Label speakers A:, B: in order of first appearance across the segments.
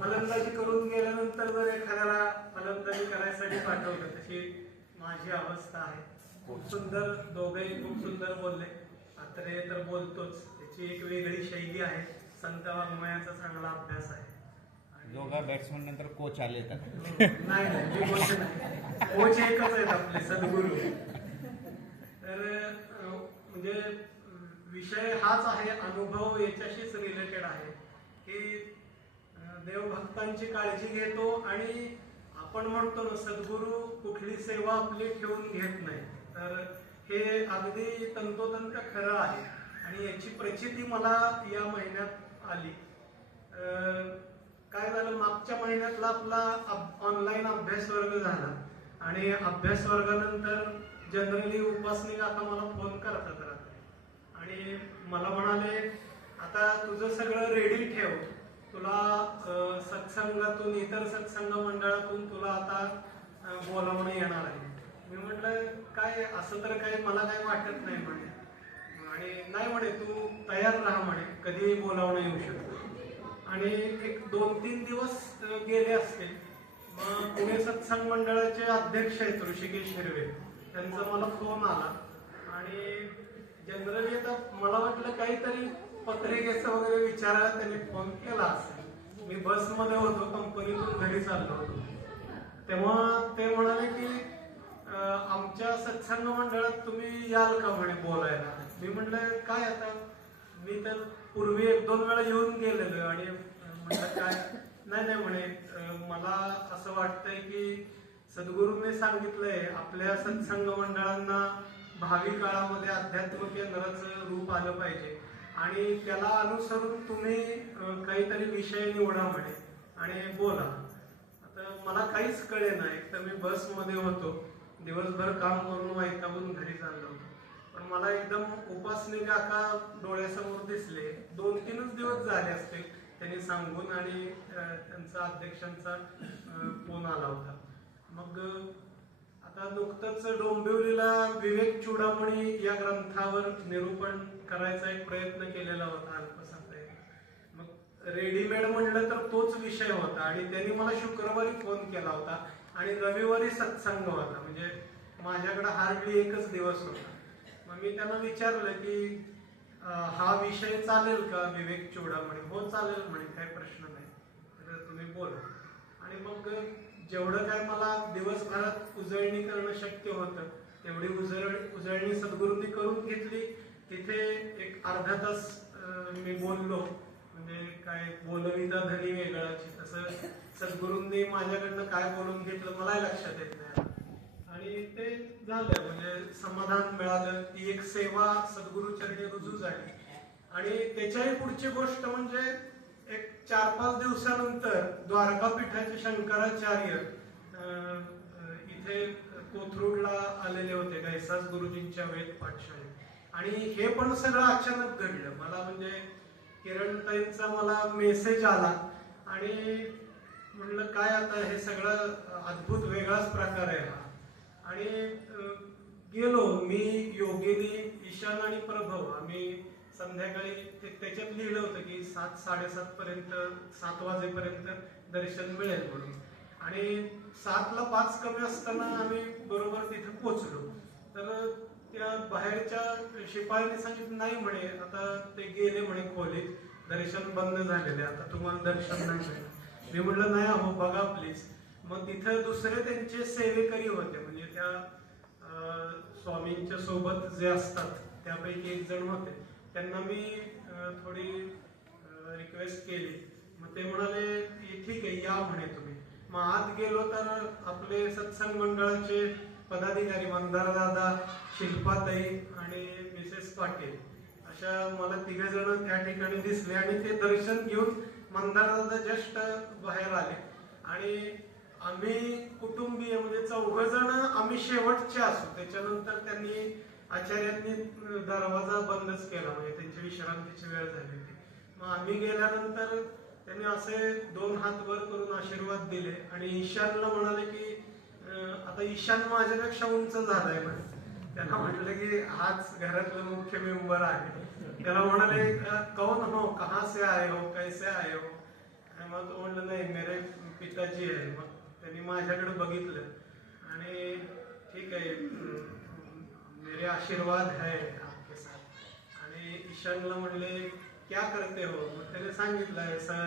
A: फलंदाज करून गेल्यानंतर जर एखाद्याला फलंदाजी करायसाठी पाठवलं तशी माझी अवस्था आहे. खूप सुंदर दोघेही खूप सुंदर बोलले. अत्रे तर बोलतोच. त्याची एक वेगळी शैली आहे. संत वाङ्मयाचा चांगला अभ्यास आहे.
B: दोघा बॅट्समन नंतर कोच आले तर.
A: नाही कोच नाही. कोच एकच आहेत आपले सद्गुरू. तर म्हणजे विषय हाच आहे. अनुभव याच्याशीच रिलेटेड आहे. की देवभक्तांची काळजी घेतो आणि आपण म्हणतो ना सद्गुरू कुठली सेवा आपली ठेवून घेत नाही. तर हे अगदी तंतोतंत खरं आहे. आणि याची प्रचिती मला या महिन्यात आली. काय झालं मागच्या महिन्यातला आपला ऑनलाईन अभ्यास वर्ग झाला. आणि अभ्यास वर्गानंतर जनरली उपासनी काका मला फोन करतात रात्री. आणि मला म्हणाले आता तुझं सगळं रेडी ठेव. तुला सत्संगातून इतर सत्संग मंडळातून तुला आता बोलावणं येणार आहे. मी म्हटलं काय असं तर काही मला काही वाटत नाही म्हणे. आणि नाही म्हणे तू तयार राहा म्हणे. कधीही बोलावणं येऊ शकतो. आणि एक दोन तीन दिवस गेले असतील. मग पुणे सत्संग मंडळाचे अध्यक्ष आहेत ऋषिकेश हिरवे. त्यांचा मला फोन आला. आणि जनरली आता मला वाटलं काहीतरी पत्रिकेचं वगैरे विचारायला त्यांनी फोन केला असेल. मी बसमध्ये होतो कंपनीतून घरी चाललो होतो. तेव्हा ते म्हणाले की आमच्या सत्संग मंडळात तुम्ही याल का म्हणे बोलायला? मी म्हटलं काय आता? मी तर पूर्वी एक दोन वेळा येऊन गेलेलो आणि म्हटलं काय? नाही नाही म्हणे मला असं वाटतंय की सद्गुरूंनी सांगितलंय आपल्या सत्संग मंडळांना भावी काळामध्ये अध्यात्म केंद्राचं रूप आलं पाहिजे. आणि त्याला अनुसरून तुम्ही काहीतरी विषय निवडा म्हणे आणि बोला. आता मला काहीच कळे नाही तर मी बसमध्ये होतो. दिवसभर काम करून वैतागून घरी चाललो होतो. पण मला एकदम उपासने काका डोळ्यासमोर दिसले. दोन तीनच दिवस झाले असतील त्यांनी सांगून आणि त्यांचा अध्यक्षांचा फोन आला होता. मग आता नुकतंच डोंबिवलीला विवेक चुडामणी या ग्रंथावर निरूपण करायचा एक प्रयत्न केलेला होता अल्पसंख्य मग रेडीमेड म्हणलं तर तोच विषय होता आणि त्यांनी मला शुक्रवारी फोन केला होता आणि रविवारी सत्संग होता. म्हणजे माझ्याकडे हार्डली एकच दिवस होता. मग मी त्यांना विचारलं की हा विषय चालेल का विवेक चुडामणी? हो चालेल म्हणे काही प्रश्न नाही. तर तुम्ही बोला. आणि मग जेवढं काय मला दिवसभरात उजळणी करणं शक्य होतं तेवढी उजळ उजळणी सद्गुरूंनी करून घेतली. तिथे एक अर्धा तास मी बोललो. म्हणजे काय बोलविता धनी वेगळाची. तसं सद्गुरूंनी माझ्याकडनं काय बोलून घेतलं मलाही लक्षात येत नाही. आणि ते झालं. म्हणजे समाधान मिळालं. ती एक सेवा सद्गुरूचरणी रुजू झाली. आणि त्याच्याही पुढची गोष्ट म्हणजे एक चार पाच दिवसानंतर द्वारकापीठाचे शंकराचार्य इथे कोथरूडला आलेले होते गैसास गुरुजींच्या वेद पाठशाळेत. आणि हे पण सगळं अचानक घडलं. मला म्हणजे किरणताईंचा मला मेसेज आला. आणि म्हणलं काय आता हे सगळं अद्भुत वेगळाच प्रकार आहे हा. आणि गेलो. मी योगिनी ईशान आणि प्रभव. आम्ही संध्याकाळी ते- त्याच्यात लिहिलं होतं की सात साडेसात पर्यंत सात वाजेपर्यंत दर्शन मिळेल म्हणून. आणि सातला पाच कमी असताना आम्ही बरोबर तिथे पोहोचलो. तर त्या बाहेरच्या शिपायाने सांगितलं नाही म्हणे आता ते गेले म्हणे खोलीत. दर्शन बंद झालेले आता तुम्हाला दर्शन नाही मिळेल मी म्हटलं नाही अहो बघा प्लीज मग तिथं दुसरे त्यांचे सेवेकरी होते म्हणजे त्या अं, स्वामींच्या सोबत जे असतात त्यापैकी एक जण होते. त्यांना मी थोडी रिक्वेस्ट केली. मग ते म्हणाले की ठीक आहे या म्हणे तुम्ही. मग आत गेलो तर आपले सत्संग मंडळाचे पदाधिकारी मंदार दादा शिल्पाताई आणि मिसेस पाटील अशा मला तिघे जण त्या ठिकाणी दिसले आणि ते दर्शन घेऊन मंदार दादा जस्ट बाहेर आले. आणि आम्ही कुटुंबीय म्हणजे चौघ जण आम्ही शेवटचे असू. त्याच्यानंतर त्यांनी आचार्यांनी दरवाजा बंदच केला. म्हणजे त्यांची विश्रांतीची वेळ झाली होती. मग आम्ही गेल्यानंतर त्यांनी असे दोन हात वर करून आशीर्वाद दिले आणि ईशानला म्हणाले की आता ईशान माझ्यापेक्षा उंच झालाय म्हणजे त्यांना म्हटलं की हाच घरातलं मुख्य मेंबर आहे. त्याला म्हणाले कौन हो? कहाँ से आए हो? कैसे आए हो? मग तो म्हणलं नाही मेरे पिताजी आहे मग त्यांनी माझ्याकडे बघितलं. आणि ठीक आहे मेरे आशीर्वाद है आपके साथ। आणि ईशानला म्हणले क्या करते हो? मग त्याने सांगितलं ऐसा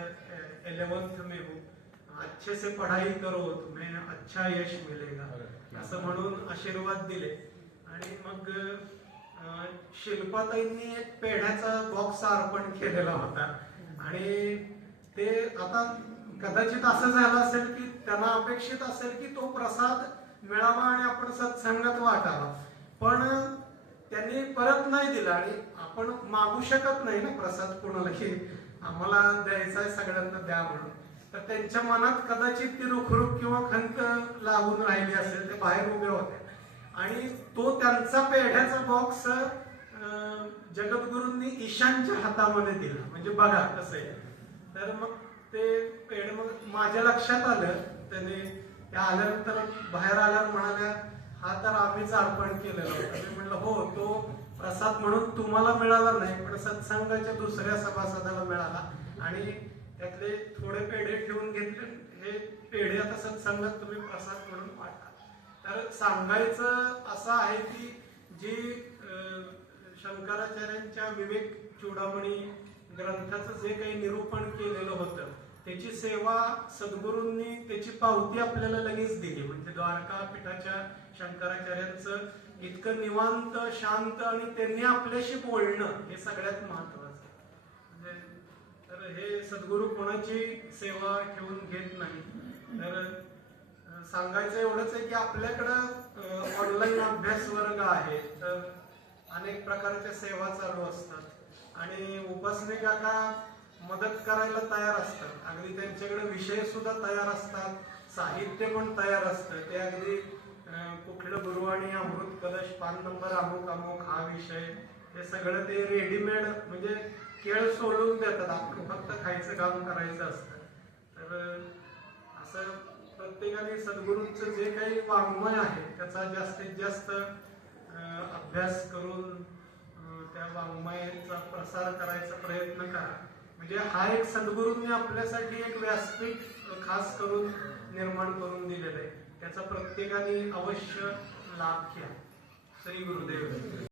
A: इलेवंथ में हूँ। अच्छे से पढ़ाई करो तुम्हें अच्छा यश मिलेगा। असं म्हणून आशीर्वाद दिले. आणि मग शिल्पाताईंनी एक पेढ्याचा बॉक्स अर्पण केलेला होता. आणि ते आता कदाचित असं झालं असेल की त्यांना अपेक्षित असेल की तो प्रसाद मिळावा आणि आपण सत्संगात वाटावा. पण त्यांनी परत नाही दिला आणि आपण मागू शकत नाही ना प्रसाद कोणाला की आम्हाला द्यायचा आहे सगळ्यांना द्या म्हणून. तर त्यांच्या मनात कदाचित ती रुखरुख किंवा खंत लागून राहिली असेल ते बाहेर उभे होते. आणि तो त्यांचा पेढ्याचा बॉक्स जगद्गुरूंनी ईशानच्या हातामध्ये दिला. म्हणजे बघा कसं आहे. तर मग ते पेढे मग माझ्या लक्षात आलं. त्याने त्या आल्यानंतर बाहेर आल्यावर म्हणाल्या हा तर आम्हीच अर्पण केलेला होता. मी म्हटलं हो तो प्रसाद म्हणून तुम्हाला मिळाला नाही. पण सत्संगाच्या दुसऱ्या सभासदाला मिळाला. आणि त्यातले थोडे पेढे ठेवून घेतले. हे पेढे आता सत्संगात तुम्ही प्रसाद म्हणून वाटा. तर सांगायचं असं आहे की जी शंकराचार्यांच्या विवेक चुडामणी ग्रंथाचं जे काही निरूपण केलेलं होतं त्याची सेवा सद्गुरूंनी त्याची पावती आपल्याला लगेच दिली. म्हणजे द्वारका पीठाच्या शंकराचार्यांचं इतकं निवांत शांत आणि त्यांनी आपल्याशी बोलणं हे सगळ्यात महत्वाचं म्हणजे तर हे सद्गुरू कोणाची सेवा ठेवून घेत नाही? तर सांगायचं एवढंच आहे की आपल्याकडं ऑनलाईन अभ्यास वर्ग आहे. तर अनेक प्रकारच्या सेवा चालू असतात. आणि उपासने काका मदत करायला तयार असतात. अगदी त्यांच्याकडे विषय सुद्धा तयार असतात. साहित्य पण तयार असतं. ते अगदी कुठलं गुरुवाणी अमृत कलश पान नंबर अमुक अमुक हा विषय हे सगळं ते रेडीमेड म्हणजे केळ सोडून देतात. आपण फक्त खायचं काम करायचं असतं. तर असं प्रत्येकाने सद्गुरूंचं जे काही वाङ्मय आहे त्याचा जास्तीत जास्त अभ्यास करून त्या वाङ्मयाचा प्रसार करायचा प्रयत्न करा. म्हणजे हा एक सद्गुरूंनी आपल्यासाठी एक व्यासपीठ खास करून निर्माण करून दिलेलं आहे. त्याचा प्रत्येकाने अवश्य लाभ घ्या. श्री गुरुदेव.